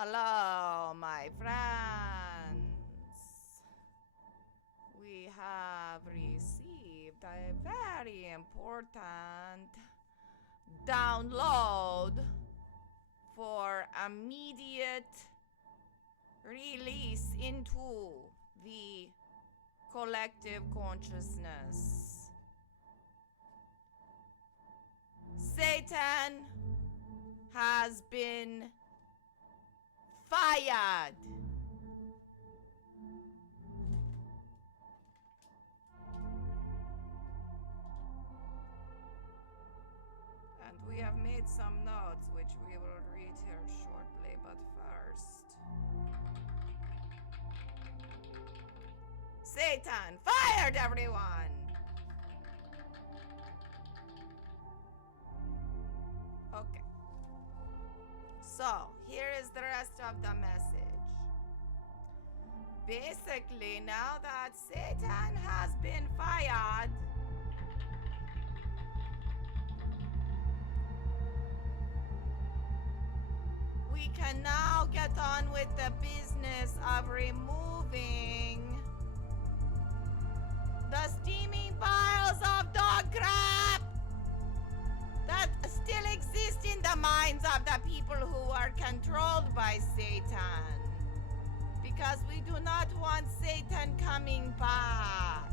Hello, my friends. We have received a very important download for immediate release into the collective consciousness. Satan has been fired. And we have made some notes which we will read here shortly, but first. Satan fired, everyone! Okay. So, here is the rest of the message. Basically, now that Satan has been fired, we can now get on with the business of removing the steaming piles of dog crap that still exist in the minds of the people who are controlled by Satan. Because we do not want Satan coming back.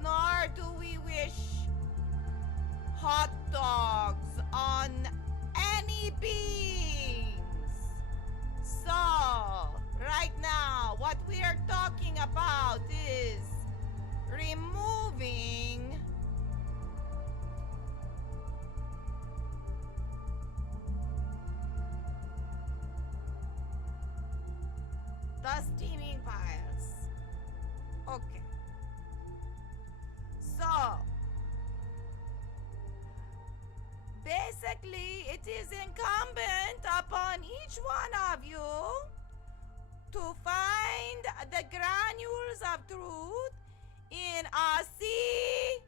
Nor do we wish hot dogs on any beings. So, right now, what we are talking about is removing the steaming piles. Okay. So, basically, it is incumbent upon each one of you to find the granules of truth in a sea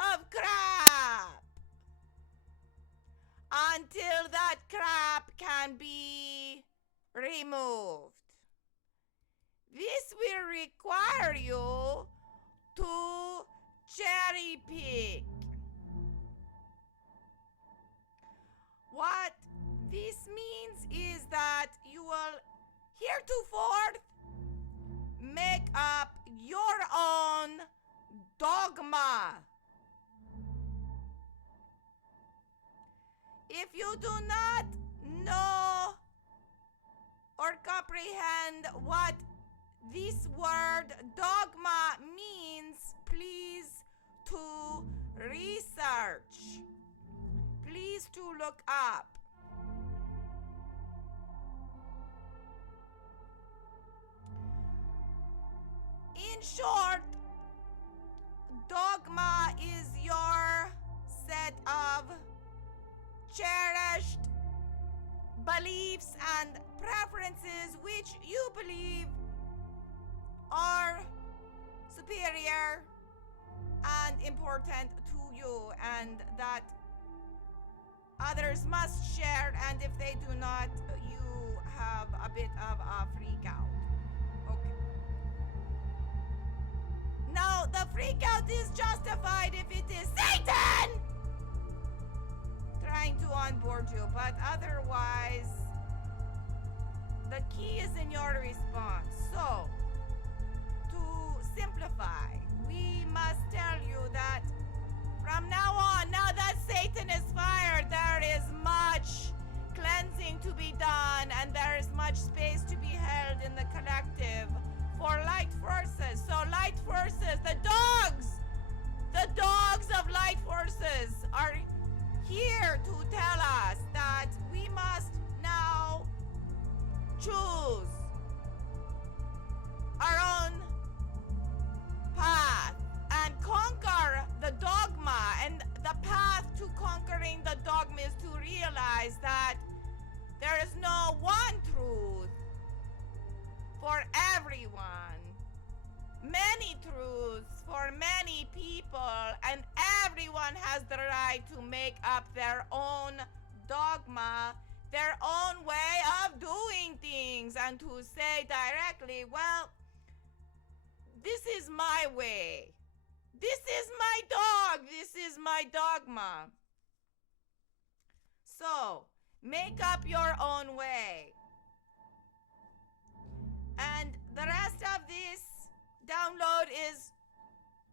of crap until that crap can be removed. This will require you to cherry pick. What this means is that you will heretofore make up your own dogma. If you do not know or comprehend what this word dogma means, please to research. Please to look up. In short, dogma is your set of cherished beliefs and preferences which you believe are superior and important to you, and that others must share, and if they do not, you have a bit of a freak out. Okay. Now, the freak out is justified if it is Satan trying to onboard you, but otherwise, the key is in your response. So, to simplify, we must tell you that from now on, now that Satan is fired, there is much cleansing to be done, and there is much space to be held in the collective for light forces. So light forces, the dogs of light forces are here to tell us that we must now choose our own path and conquer the dogma. And the path to conquering the dogma is to realize that there is no one truth for everyone. Many truths for many people, and everyone has the right to make up their own dogma their own way of doing things and to say directly, well, this is my way. This is my dog. This is my dogma. So, make up your own way. And the rest of this download is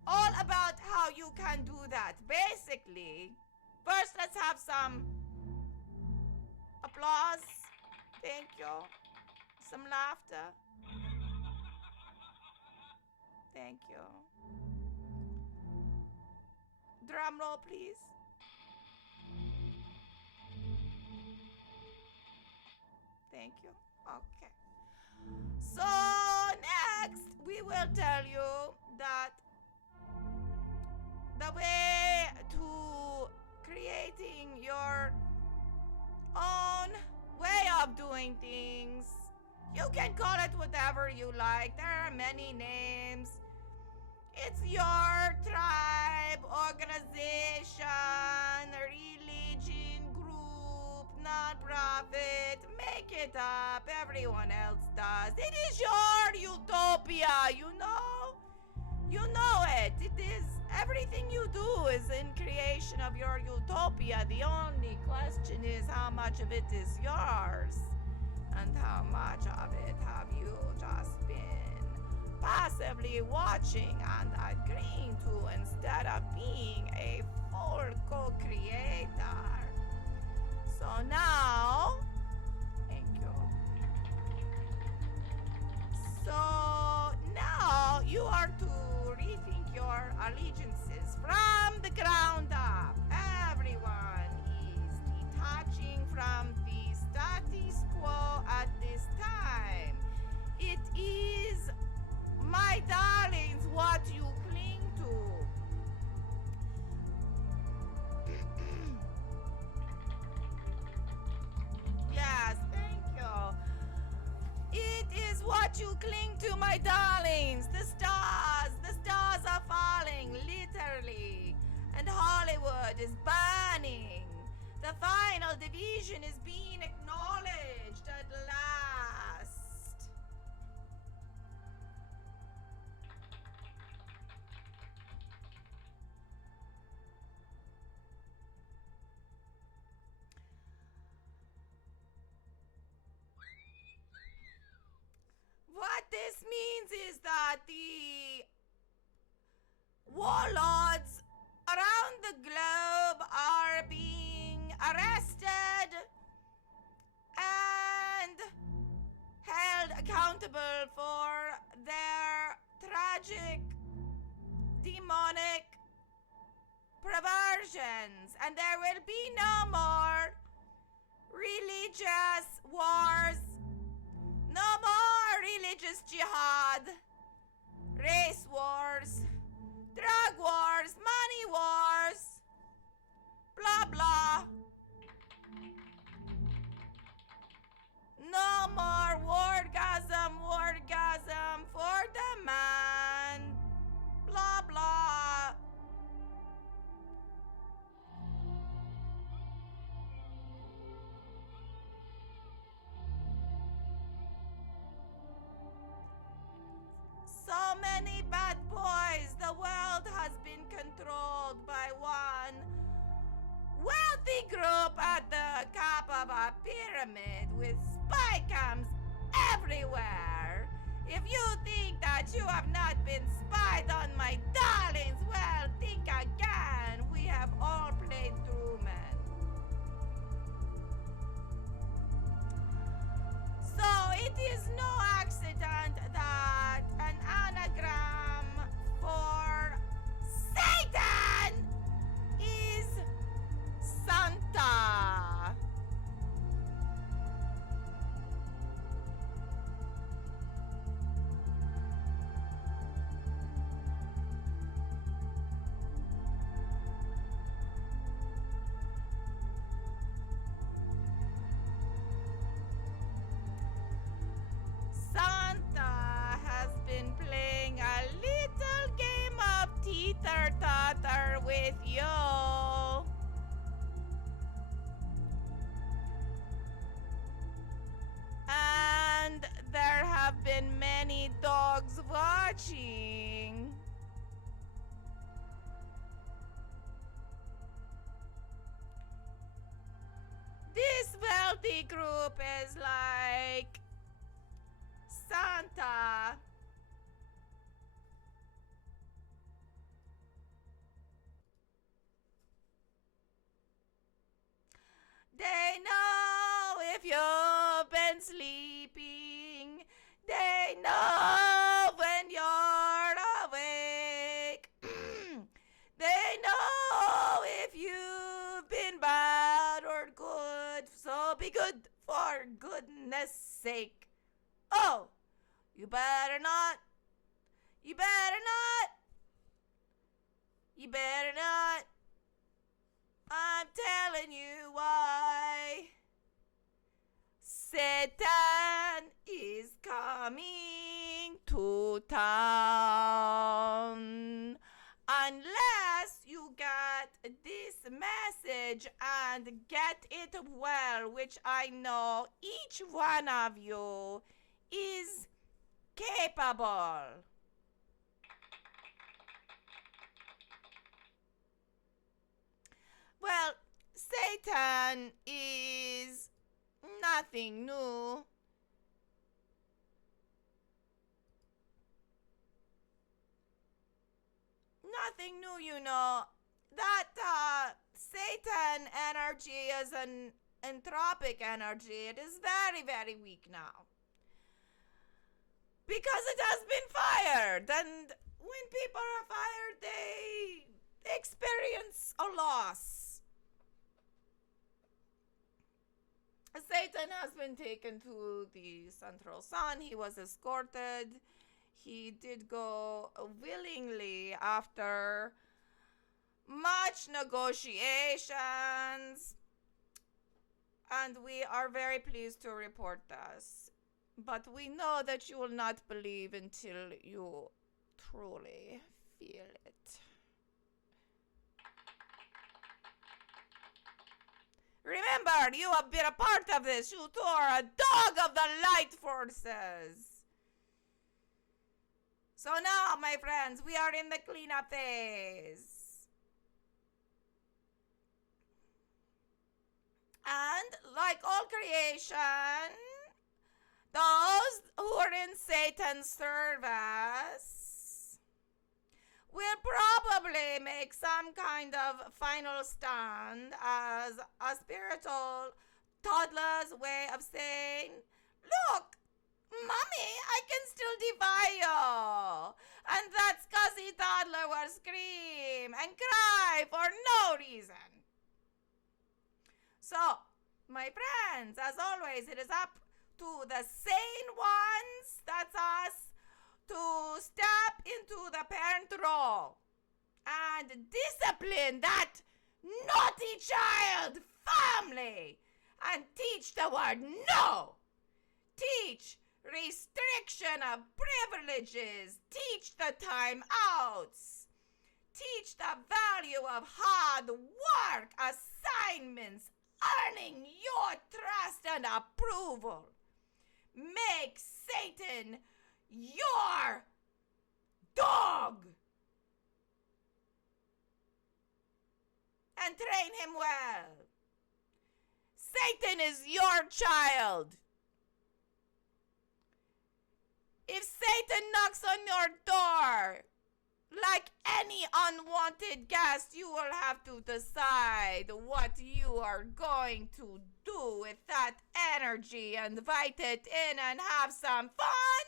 all about how you can do that. Basically, first let's have some applause. Thank you. Some laughter. Thank you. Drum roll, please. Thank you. Okay. So next, we will tell you that the way to creating your own way of doing things. You can call it whatever you like. There are many names. It's your tribe, organization, religion, group, non-profit. Make it up. Everyone else does. It is your utopia, you know? You know it. It is. Everything you do is in creation of your utopia. The only question is how much of it is yours and how much of it have you just been passively watching and agreeing to instead of being a full co-creator. So now, thank you. So now you are to rethink your allegiances from the ground up. Everyone is detaching from the status quo at this time. It is, my darlings, what you cling to. Yes, thank you. It is what you cling to, my darlings. The stars are falling, literally. And Hollywood is burning. The final division is being acknowledged at last. What this means is that the warlords around the globe are being arrested and held accountable for their tragic, demonic perversions. And there will be no more religious wars, no more religious jihad, race wars, drug wars, money wars, blah blah. No more wordgasm for the man, blah blah. So many bad boys. The world has been controlled by one wealthy group at the top of a pyramid with spy cams everywhere. If you think that you have not been spied on, my darlings, well, think again. We have all played Truman. So it is no accident that an anagram for Satan is Santa. multi-group is like Santa. They know if you've been sleeping. They know when you're awake. They know if you've been bad or good. So be good for goodness sake. Oh, you better not. You better not. You better not. I'm telling you why. Satan is coming to town. Unless you get this message and get it well, which I know each one of you is capable. Well, Satan is nothing new. Nothing new, you know. That Satan energy is an entropic energy. It is very, very weak now. Because it has been fired. And when people are fired, they experience a loss. Satan has been taken to the central sun. He was escorted. He did go willingly after much negotiations. And we are very pleased to report this. But we know that you will not believe until you truly feel it. Remember, you have been a part of this. You two are a dog of the light forces. So now, my friends, we are in the cleanup phase. And like all creation, those who are in Satan's service will probably make some kind of final stand as a spiritual toddler's way of saying, look, Mommy, I can still defy you. And that scuzzy toddler will scream and cry for no reason. So, my friends, as always, it is up to the sane ones, that's us, to step into the parent role and discipline that naughty child family and teach the word no. Teach restriction of privileges. Teach the time outs. Teach the value of hard work, assignments, earning your trust and approval. Make Satan your dog and train him well. Satan is your child. If Satan knocks on your door, like any unwanted guest, you will have to decide what you are going to do with that energy. Invite it in and have some fun.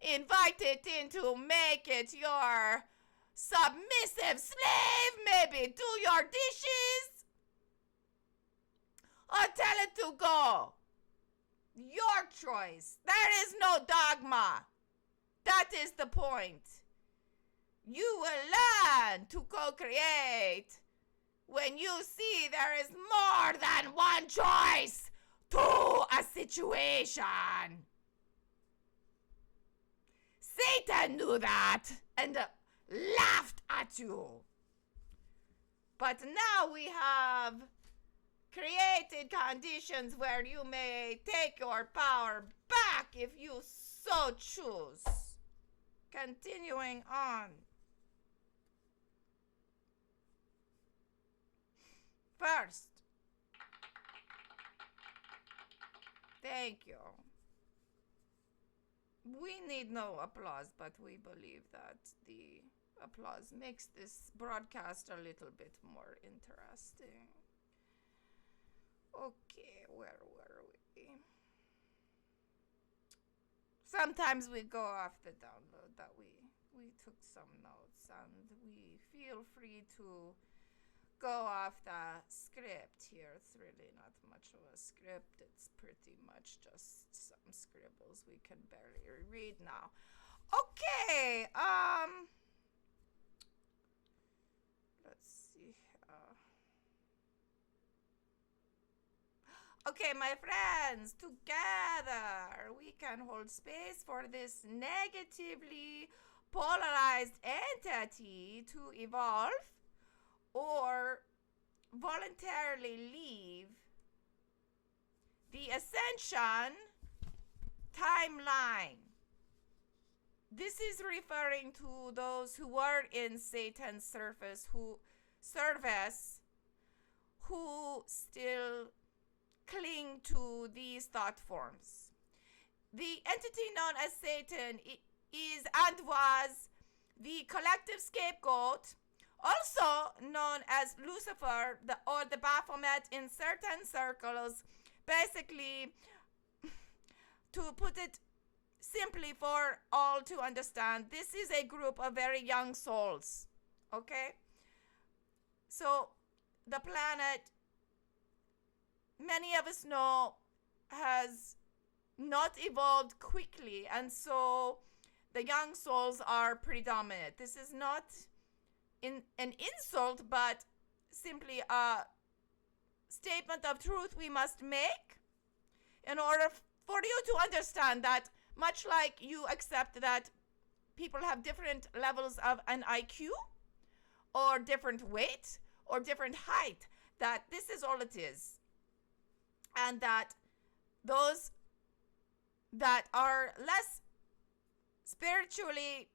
Invite it in to make it your submissive slave. Maybe do your dishes. Or tell it to go. Your choice. There is no dogma. That is the point. You will learn to co-create when you see there is more than one choice to a situation. Satan knew that and laughed at you. But now we have created conditions where you may take your power back if you so choose. Continuing on. First, Thank you. We need no applause, but we believe that the applause makes this broadcast a little bit more interesting. Okay, where were we? Sometimes we go off the download that we took some notes, and we feel free to go off the script here. It's really not much of a script. It's pretty much just some scribbles we can barely read now. Okay, let's see. Okay, my friends, together we can hold space for this negatively polarized entity to evolve or voluntarily leave the ascension timeline. This is referring to those who were in Satan's service who still cling to these thought forms. The entity known as Satan is and was the collective scapegoat, also known as Lucifer, or the Baphomet in certain circles. Basically, to put it simply for all to understand, this is a group of very young souls. Okay? So, the planet, many of us know, has not evolved quickly, and so the young souls are predominant. This is not an insult, but simply a statement of truth we must make in order for you to understand that, much like you accept that people have different levels of an IQ or different weight or different height, that this is all it is. And that those that are less spiritually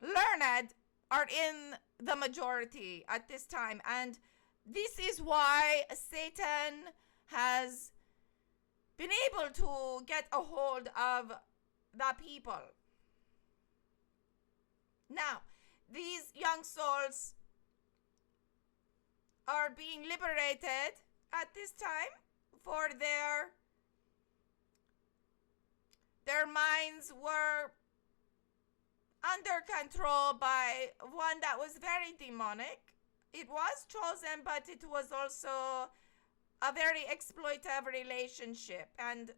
learned are in the majority at this time. And this is why Satan has been able to get a hold of the people. Now, these young souls are being liberated at this time, for their minds were under control by one that was very demonic. It was chosen, but it was also a very exploitative relationship and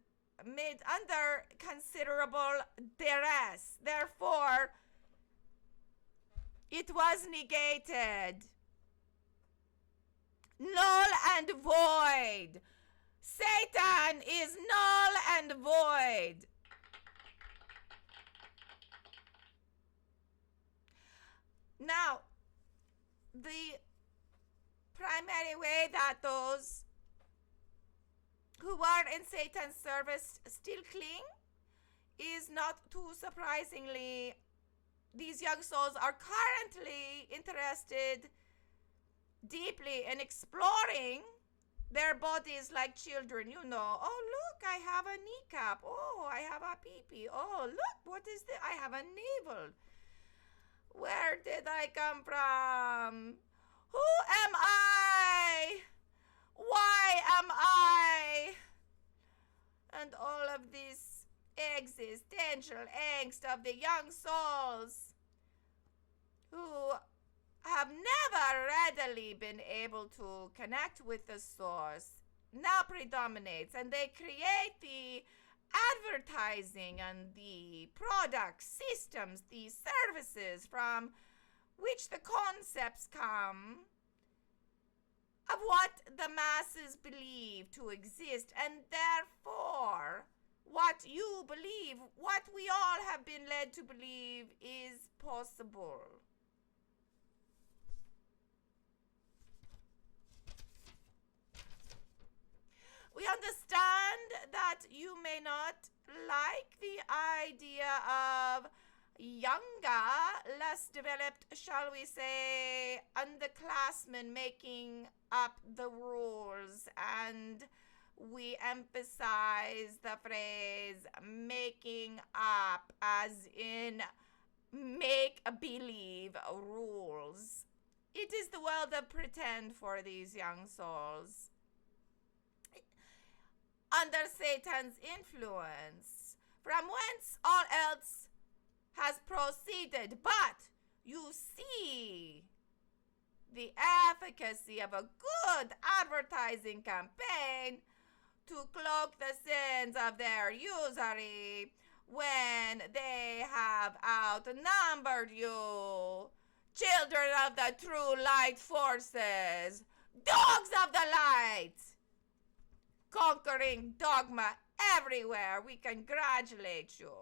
made under considerable duress. Therefore, it was negated. Null and void. Satan is null and void. Now, the primary way that those who are in Satan's service still cling is, not too surprisingly, these young souls are currently interested deeply in exploring their bodies like children. You know, oh look, I have a kneecap. Oh, I have a pee-pee. Oh look, what is this? I have a navel. Where did I come from? Who am I? Why am I? And all of this existential angst of the young souls who have never readily been able to connect with the source now predominates, and they create the advertising and the products, systems, the services from which the concepts come of what the masses believe to exist, and therefore what you believe, what we all have been led to believe is possible. We understand that you may not like the idea of younger, less developed, shall we say, underclassmen making up the rules and we emphasize the phrase making up, as in make believe rules. It is the world of pretend for these young souls under Satan's influence, from whence all else has proceeded. But you see the efficacy of a good advertising campaign to cloak the sins of their usury when they have outnumbered you. Children of the true light forces, dogs of the light, conquering dogma everywhere. We congratulate you.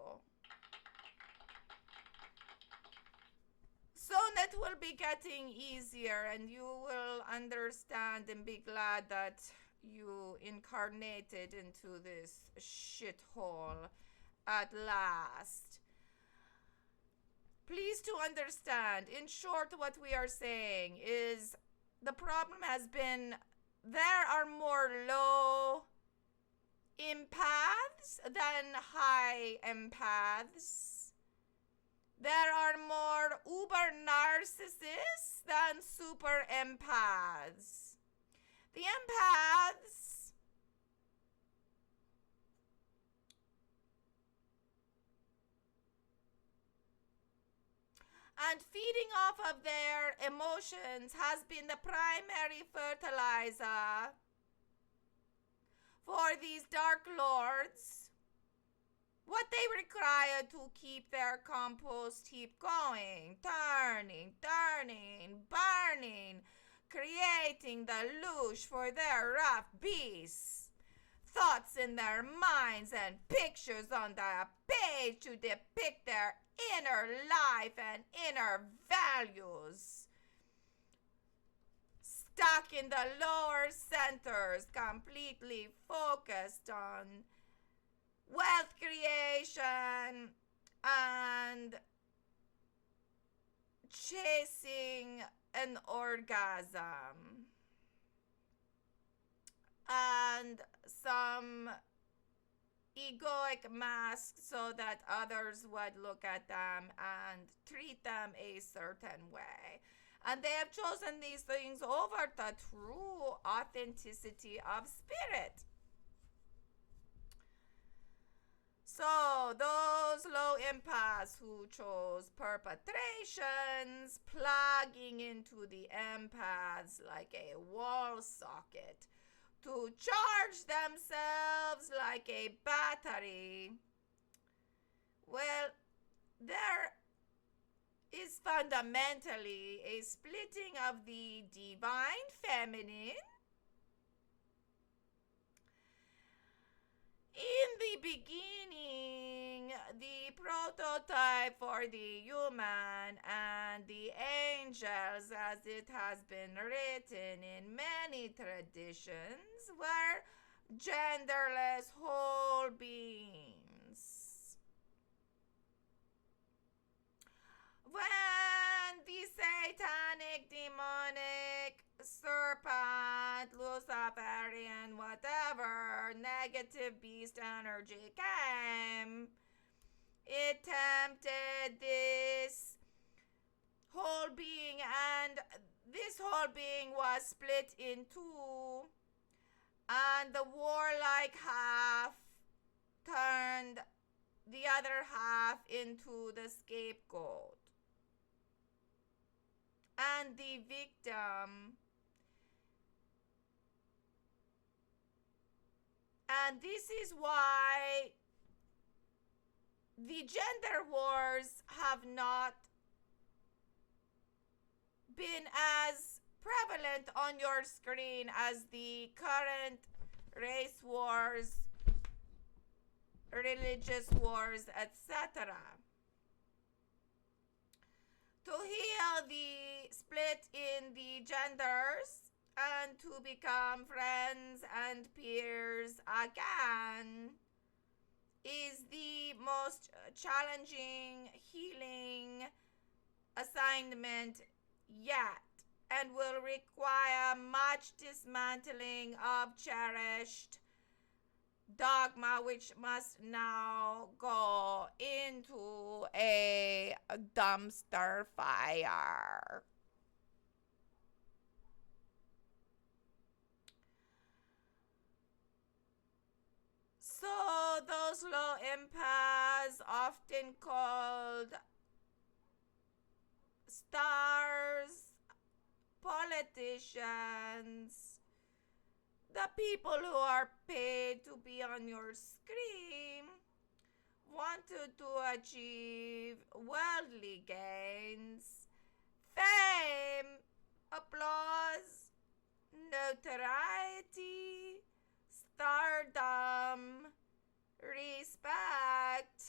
Soon it will be getting easier, and you will understand and be glad that you incarnated into this shithole at last. Please to understand, in short, what we are saying is the problem has been there are more low empaths than high empaths. There are more uber narcissists than super empaths. The empaths and feeding off of their emotions has been the primary fertilizer for these dark lords. What they require to keep their compost heap going, turning, burning, creating the loosh for their rough beasts. Thoughts in their minds and pictures on the page to depict their inner life and inner values. Stuck in the lower centers, completely focused on wealth creation and chasing an orgasm and some egoic masks so that others would look at them and treat them a certain way. And they have chosen these things over the true authenticity of spirit. So those low empaths who chose perpetrations, plugging into the empaths like a wall socket to charge themselves like a battery. Well, there is fundamentally a splitting of the divine feminine. In the beginning, the prototype for the human and the angels, as it has been written in many traditions, were genderless whole beings. When the satanic, demonic, serpent, Luciferian, whatever, negative beast energy came, it tempted this whole being, and this whole being was split in two, and the warlike half turned the other half into the scapegoat. And the victim. And this is why the gender wars have not been as prevalent on your screen as the current race wars, religious wars, etc. To heal the split in the genders and to become friends and peers again is the most challenging healing assignment yet, and will require much dismantling of cherished dogma which must now go into a dumpster fire. So those low empaths, often called stars, politicians, the people who are paid to be on your screen, wanted to achieve worldly gains, fame, applause, notoriety, stardom, respect,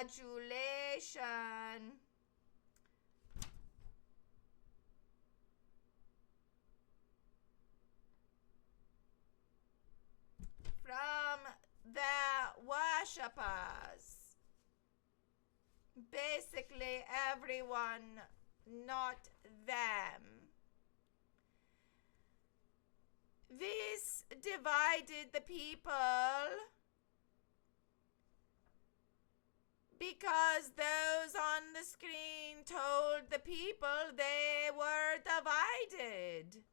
adulation. From the worshippers. Basically, everyone, not them. This divided the people because those on the screen told the people they were divided.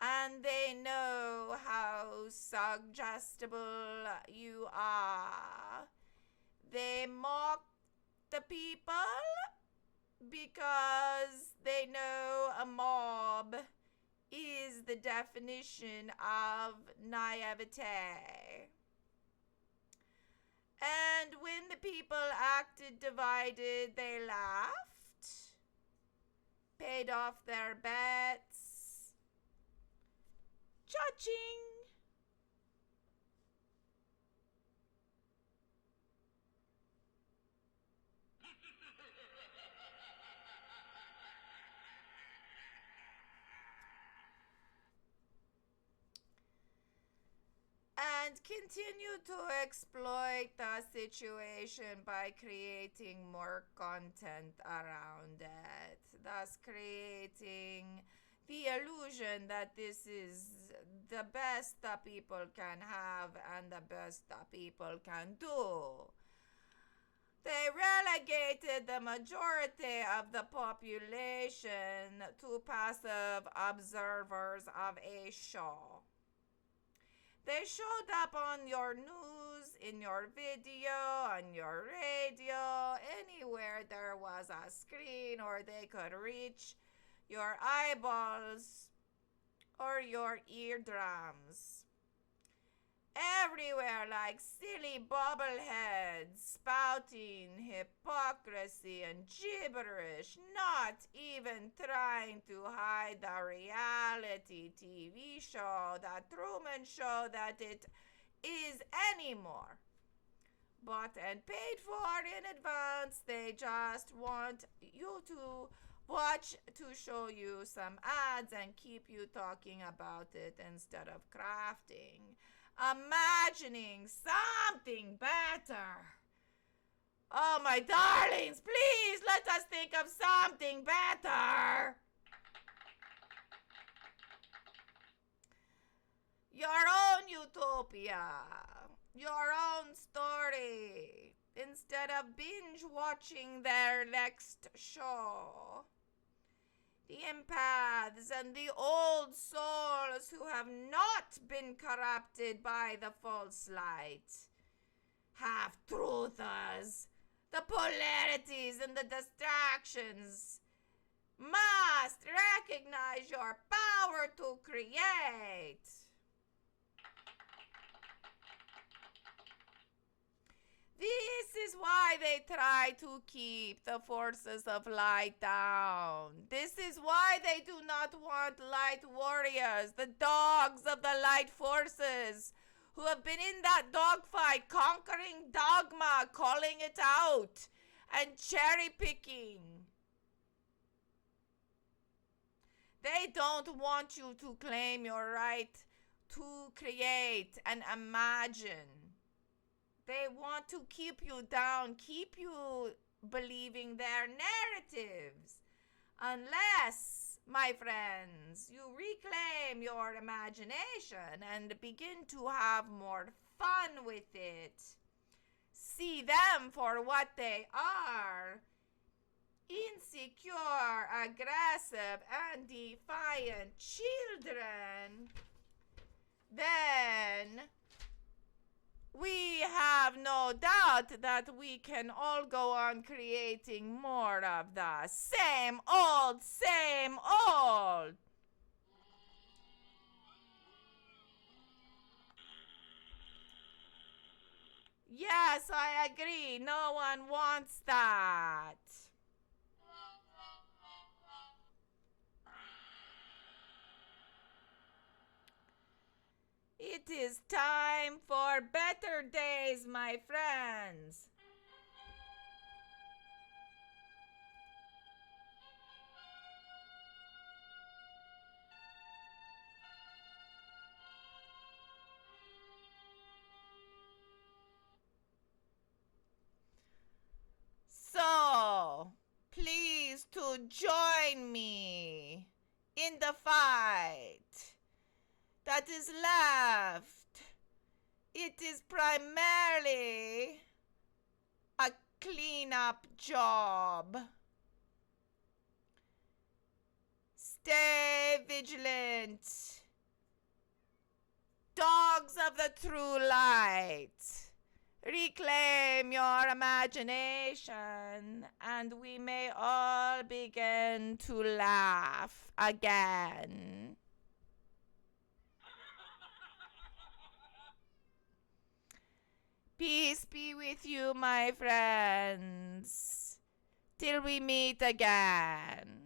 And they know how suggestible you are. They mock the people because they know a mob is the definition of naivete. And when the people acted divided, they laughed, paid off their bets. Cha-ching! And continue to exploit the situation by creating more content around it, thus creating the illusion that this is the best that people can have and the best that people can do. They relegated the majority of the population to passive observers of a show. They showed up on your news, in your video, on your radio, anywhere there was a screen or they could reach your eyeballs or your eardrums. Everywhere like silly bobbleheads spouting hypocrisy and gibberish, not even trying to hide the reality TV show, the Truman Show that it is anymore. Bought and paid for in advance, they just want you to watch to show you some ads and keep you talking about it instead of crafting, imagining something better. Oh, my darlings, please let us think of something better. Your own utopia, your own story, instead of binge watching their next show. The empaths and the old souls who have not been corrupted by the false light, half-truthers, the polarities and the distractions, must recognize your power to create. This is why they try to keep the forces of light down. This is why they do not want light warriors, the dogs of the light forces, who have been in that dogfight, conquering dogma, calling it out, and cherry picking. They don't want you to claim your right to create and imagine. They want to keep you down, keep you believing their narratives, unless my friends, you reclaim your imagination and begin to have more fun with it. See them for what they are: insecure, aggressive, and defiant children. Then we have no doubt that we can all go on creating more of the same old, same old. Yes, I agree. No one wants that. It is time for better days, my friends. So, please to join me in the fight that is left. It is primarily a cleanup job. Stay vigilant, dogs of the true light. Reclaim your imagination, and we may all begin to laugh again. Peace be with you, my friends, till we meet again.